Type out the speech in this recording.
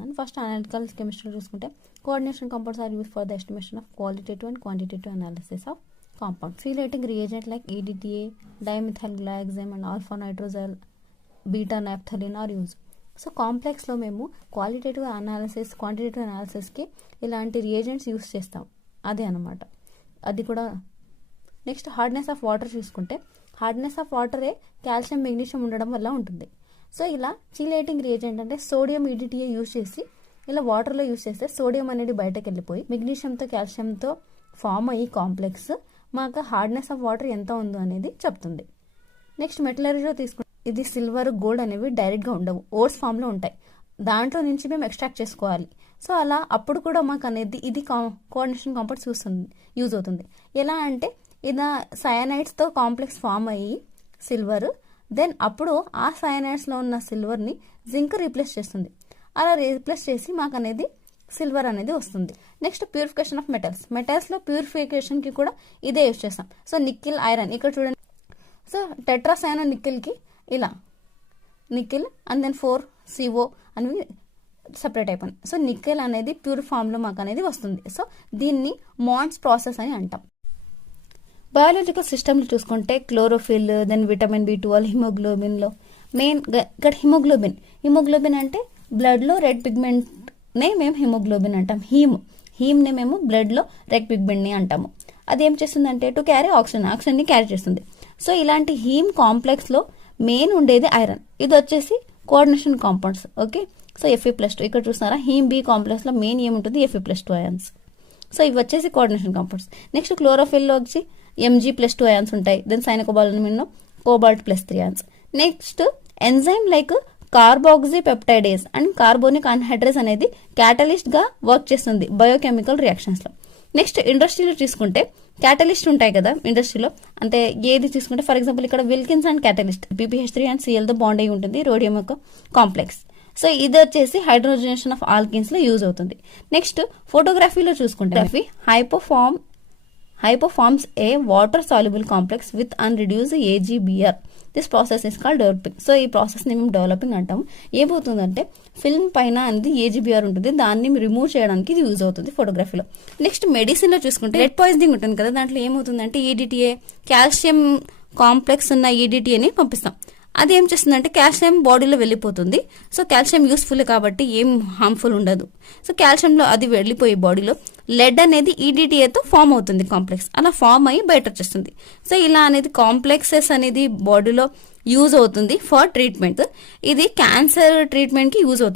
చూపిస్తున్నాను. First analytical chemistry చూసుకుంటే coordination compounds are use for the estimation of qualitative and quantitative analysis of compound. Chelating reagent like EDTA, dimethylglycine and alpha nitrosol, beta naphthalene are used. So కాంప్లెక్స్లో మేము qualitative analysis quantitative అనాలిసిస్కి ఇలాంటి reagents use చేస్తాం, అదే అనమాట. అది కూడా next hardness of water చూసుకుంటే hardness of వాటరే కాల్షియం మెగ్నీషియం ఉండడం వల్ల ఉంటుంది. సో ఇలా చీలేటింగ్ రియేజెంట్ అంటే సోడియం ఈడిటిఏ యూస్ చేసి ఇలా వాటర్లో యూస్ చేస్తే సోడియం అనేది బయటకు వెళ్ళిపోయి మెగ్నీషియంతో కాల్షియంతో ఫామ్ అయ్యి కాంప్లెక్స్ మాకు హార్డ్నెస్ ఆఫ్ వాటర్ ఎంత ఉందో అనేది చెప్తుంది. నెక్స్ట్ మెటలర్జీలో తీసుకుంటే ఇది సిల్వర్ గోల్డ్ అనేవి డైరెక్ట్గా ఉండవు, ఓర్స్ ఫామ్లో ఉంటాయి. దాంట్లో నుంచి మేము ఎక్స్ట్రాక్ట్ చేసుకోవాలి. సో అలా అప్పుడు కూడా మాకు అనేది ఇది కోఆర్డినేషన్ కాంపౌండ్స్ యూజ్ అవుతుంది. ఎలా అంటే ఇలా సయానైడ్స్తో కాంప్లెక్స్ ఫామ్ అయ్యి సిల్వర్, దెన్ అప్పుడు ఆ సయానైడ్స్లో ఉన్న సిల్వర్ని జింక్ రీప్లేస్ చేస్తుంది. అలా రీప్లేస్ చేసి మాకు అనేది సిల్వర్ అనేది వస్తుంది. నెక్స్ట్ ప్యూరిఫికేషన్ ఆఫ్ మెటల్స్లో ప్యూరిఫికేషన్కి కూడా ఇదే యూజ్ చేస్తాం. సో నిక్కిల్, ఐరన్ ఇక్కడ చూడండి. సో టెట్రాసైనో నిక్కిల్కి ఇలా నిక్కిల్ అండ్ దెన్ 4CO అనేవి సపరేట్ అయిపోయింది. సో నిక్కిల్ అనేది ప్యూర్ ఫామ్లో మాకు అనేది వస్తుంది. సో దీన్ని మాన్స్ ప్రాసెస్ అని అంటాం. బయాలజికల్ సిస్టమ్లో చూసుకుంటే క్లోరోఫిల్, దెన్ విటమిన్ B12, హిమోగ్లోబిన్లో మెయిన్ ఇక్కడ హిమోగ్లోబిన్ అంటే బ్లడ్లో రెడ్ పిగ్మెంట్నే మేము హిమోగ్లోబిన్ అంటాం. హీమ్ని మేము బ్లడ్లో రెడ్ పిగ్మెంట్ని అంటాము. అది ఏం చేస్తుందంటే టు క్యారీ ఆక్సిజన్ని క్యారీ చేస్తుంది. సో ఇలాంటి హీమ్ కాంప్లెక్స్లో మెయిన్ ఉండేది ఐరన్. ఇది వచ్చేసి coordination compounds. Okay, so Fe+2 ఇక్కడ చూస్తున్నారా, హీమ్ B కాంప్లెక్స్లో మెయిన్ ఏముంటుంది Fe+2 అయాన్స్. సో ఇవి వచ్చేసి కోఆర్డినేషన్ కాంపౌండ్స్. నెక్స్ట్ క్లోరోఫిల్లో వచ్చి Mg+2 అయాన్స్ ఉంటాయి. దెన్ సైనోకోబాలమిన్లో cobalt ions. Next enzyme like carboxypeptidase and carbonic anhydrase అనేది క్యాటలిస్ట్గా వర్క్ చేస్తుంది బయోకెమికల్ రియాక్షన్స్లో. నెక్స్ట్ ఇండస్ట్రీలో తీసుకుంటే క్యాటలిస్ట్ ఉంటాయి కదా ఇండస్ట్రీలో, అంటే ఏది తీసుకుంటే ఫర్ ఎగ్జాంపుల్ ఇక్కడ Wilkins and catalyst BPH3 and Clతో బాండ్ అయి ఉంటుంది రోడియం యొక్క కాంప్లెక్స్. సో ఇది వచ్చేసి హైడ్రోజనేషన్ ఆఫ్ ఆల్కిన్స్లో యూజ్ అవుతుంది. నెక్స్ట్ ఫోటోగ్రఫీలో చూసుకుంటే hypoforms a water soluble complex with unreduced AgBr. This process is called developing. So ఈ ప్రాసెస్ని మేము డెవలపింగ్ అంటాము. ఏమవుతుందంటే ఫిల్మ్ పైన అనేది AgBr ఉంటుంది, దాన్ని రిమూవ్ చేయడానికి ఇది యూజ్ అవుతుంది ఫోటోగ్రఫీలో. నెక్స్ట్ మెడిసిన్లో చూసుకుంటే రెడ్ పాయిజనింగ్ ఉంటుంది కదా, దాంట్లో ఏమవుతుందంటే EDTA కాల్షియం కాంప్లెక్స్ ఉన్న EDTAని పంపిస్తాం. అది ఏం చేస్తుందంటే కాల్షియం బాడీలో వెళ్ళిపోతుంది. సో కాల్షియం యూస్ఫుల్ కాబట్టి ఏం హార్మ్ఫుల్ ఉండదు. సో కాల్షియంలో అది వెళ్ళిపోయి బాడీలో లెడ్ అనేది EDTAతో ఫామ్ అవుతుంది కాంప్లెక్స్, అలా ఫామ్ అయ్యి బయట వచ్చేస్తుంది. సో ఇలా అనేది కాంప్లెక్సెస్ అనేది బాడీలో యూజ్ అవుతుంది ఫర్ ట్రీట్మెంట్. ఇది క్యాన్సర్ ట్రీట్మెంట్కి యూజ్ అవుతుంది.